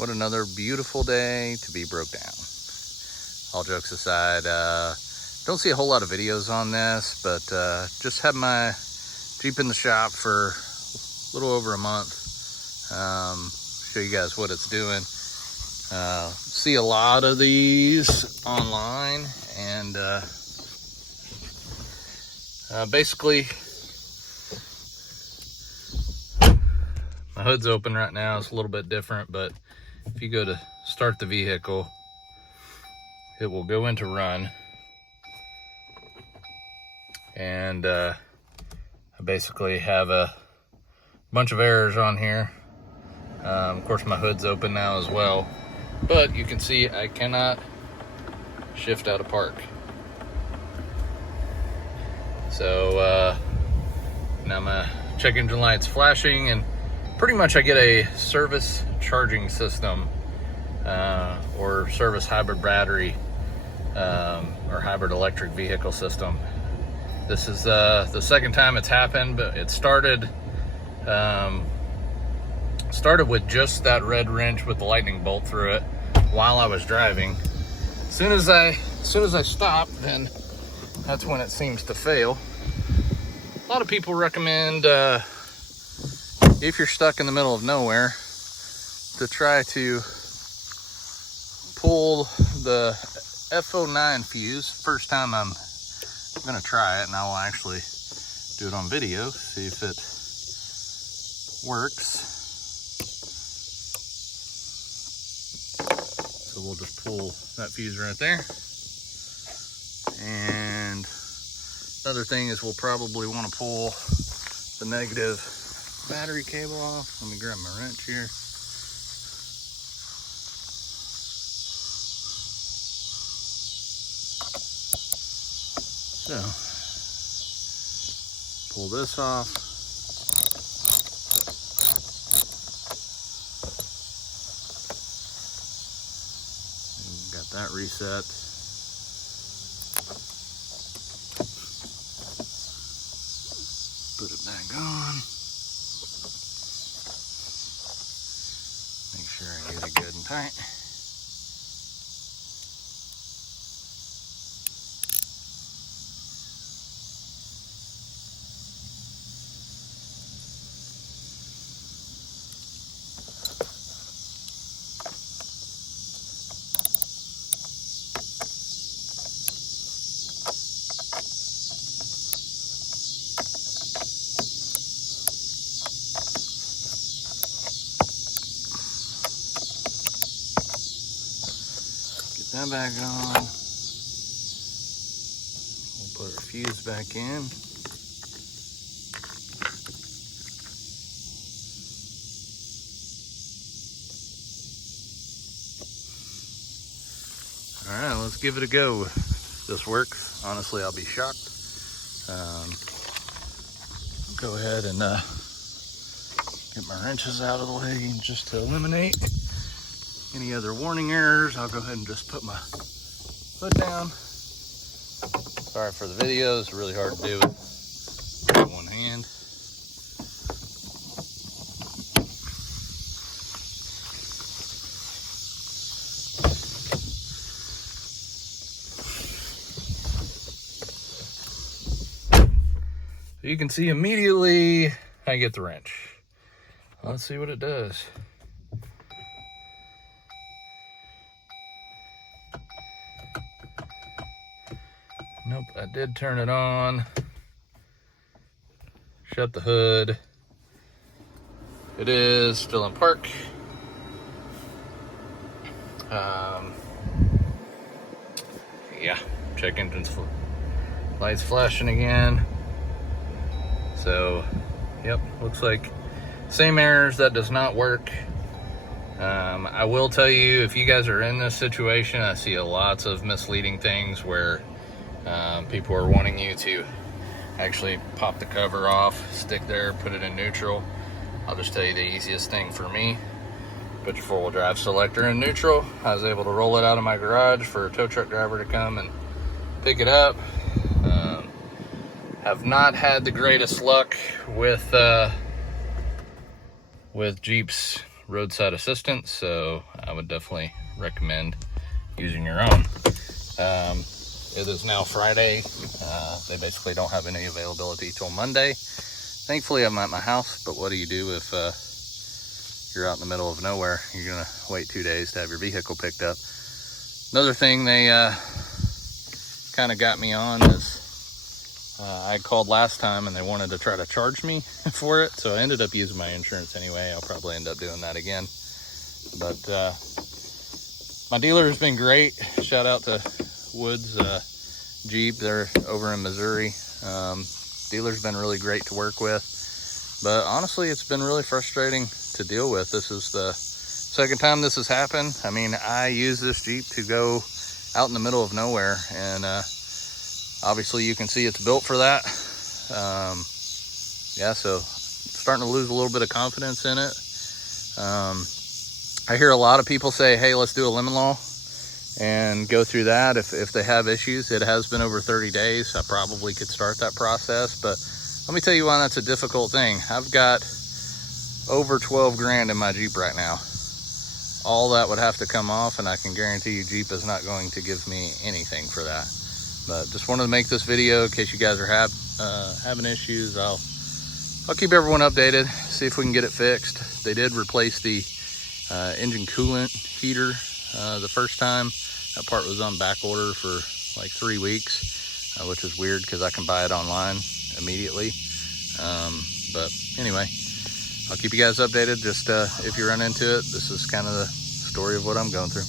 What another beautiful day to be broke down. All jokes aside, don't see a whole lot of videos on this, but just had my Jeep in the shop for a little over a month. Show you guys what it's doing. See a lot of these online, and basically my hood's open right now. It's a little bit different, but if you go to start the vehicle, it will go into run, and I basically have a bunch of errors on here. Of course, my hood's open now as well, but you can see I cannot shift out of park. So now my check engine light's flashing, and pretty much I get a service charging system or service hybrid battery or hybrid electric vehicle system. This is the second time it's happened, but it started with just that red wrench with the lightning bolt through it while I was driving. As soon as I stop, then that's when it seems to fail. A lot of people recommend, if you're stuck in the middle of nowhere, to try to pull the F09 fuse. First time I'm gonna try it, and I will actually do it on video, see if it works. So we'll just pull that fuse right there. And another thing is we'll probably want to pull the negative battery cable off. Let me grab my wrench here. So, pull this off. And got that reset. Put it back on. Make sure I get it good and tight. That back on. We'll put our fuse back in. All right, let's give it a go. If this works, honestly, I'll be shocked. Go ahead and get my wrenches out of the way just to eliminate any other warning errors. I'll go ahead and just put my hood down. Sorry for the video, it's really hard to do with one hand. So you can see immediately I get the wrench. Let's see what it does. Nope, I did turn it on. Shut the hood. It is still in park. Yeah, check engine lights flashing again. So, yep, looks like same errors. That does not work. I will tell you, if you guys are in this situation, I see lots of misleading things where people are wanting you to actually pop the cover off, stick there, put it in neutral. I'll just tell you the easiest thing for me. Put your four-wheel drive selector in neutral. I was able to roll it out of my garage for a tow truck driver to come and pick it up. Have not had the greatest luck with Jeep's roadside assistance, so I would definitely recommend using your own. It is now Friday. They basically don't have any availability till Monday. Thankfully, I'm at my house, but what do you do if you're out in the middle of nowhere? You're gonna wait 2 days to have your vehicle picked up. Another thing they kind of got me on is I called last time and they wanted to try to charge me for it, so I ended up using my insurance anyway. I'll probably end up doing that again. But my dealer has been great. Shout out to Woods Jeep. They're over in Missouri. Dealer's been really great to work with, but honestly, it's been really frustrating to deal with. This is the second time this has happened. I mean, I use this Jeep to go out in the middle of nowhere, and obviously you can see it's built for that. Yeah, so starting to lose a little bit of confidence in it. I hear a lot of people say, hey, let's do a lemon law and go through that if they have issues. It has been over 30 days. I probably could start that process, but let me tell you why that's a difficult thing. I've got over 12 grand in my Jeep right now. All that would have to come off, and I can guarantee you Jeep is not going to give me anything for that. But just wanted to make this video in case you guys are having issues. I'll keep everyone updated, see if we can get it fixed. They did replace the engine coolant heater the first time. That part was on back order for like 3 weeks, which is weird because I can buy it online immediately. But anyway, I'll keep you guys updated. Just if you run into it, this is kind of the story of what I'm going through.